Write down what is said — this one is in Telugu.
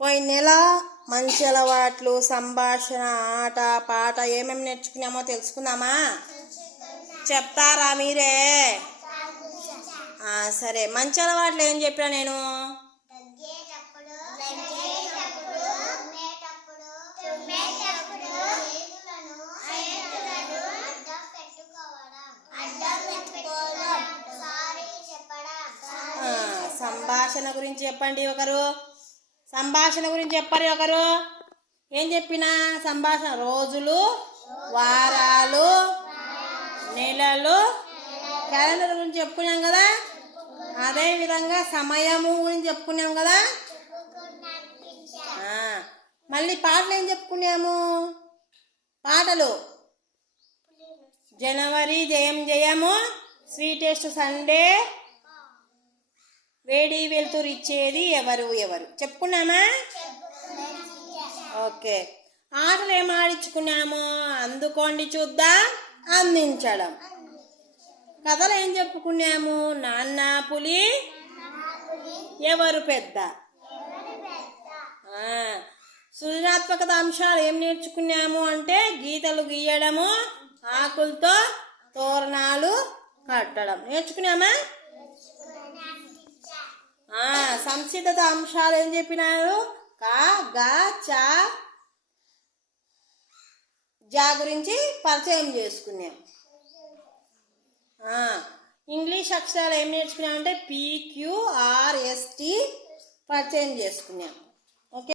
పోయిన నెల మంచి అలవాట్లు, సంభాషణ, ఆట పాట ఏమేమి నేర్చుకున్నామో తెలుసుకుందామా? చెప్తారా మీరే? సరే, మంచి అలవాట్లు ఏం చెప్పినా నేను? సంభాషణ గురించి చెప్పండి ఒకరు. సంభాషణ గురించి చెప్పారు ఒకరు. ఏం చెప్పినా సంభాషణ? రోజులు, వారాలు, నెలలు, క్యాలెండర్ గురించి చెప్పుకున్నాం కదా. అదేవిధంగా సమయము గురించి చెప్పుకున్నాం కదా. మళ్ళీ పాటలు ఏం చెప్పుకున్నాము? పాటలు జనవరి, జయం జయము, స్వీటెస్ట్ సండే, వేడి వెలుతురు ఇచ్చేది ఎవరు ఎవరు చెప్పుకున్నామా? ఓకే. ఆటలు ఏం ఆడించుకున్నాము? అందుకోండి చూద్దాం, అందించడం. కథలు ఏం చెప్పుకున్నాము? నాన్న పులి, ఎవరు పెద్ద. సృజనాత్మకత అంశాలు ఏం నేర్చుకున్నాము అంటే గీతలు గీయడము, ఆకులతో తోరణాలు కట్టడం నేర్చుకున్నామా? సంసిద్ధత అంశాలు ఏం చెప్పినారు? కా, గా, చా, జా గురించి పరిచయం చేసుకున్నాం. ఇంగ్లీష్ అక్షరాలు ఏం నేర్చుకున్నాం అంటే PQRST పరిచయం చేసుకున్నాం.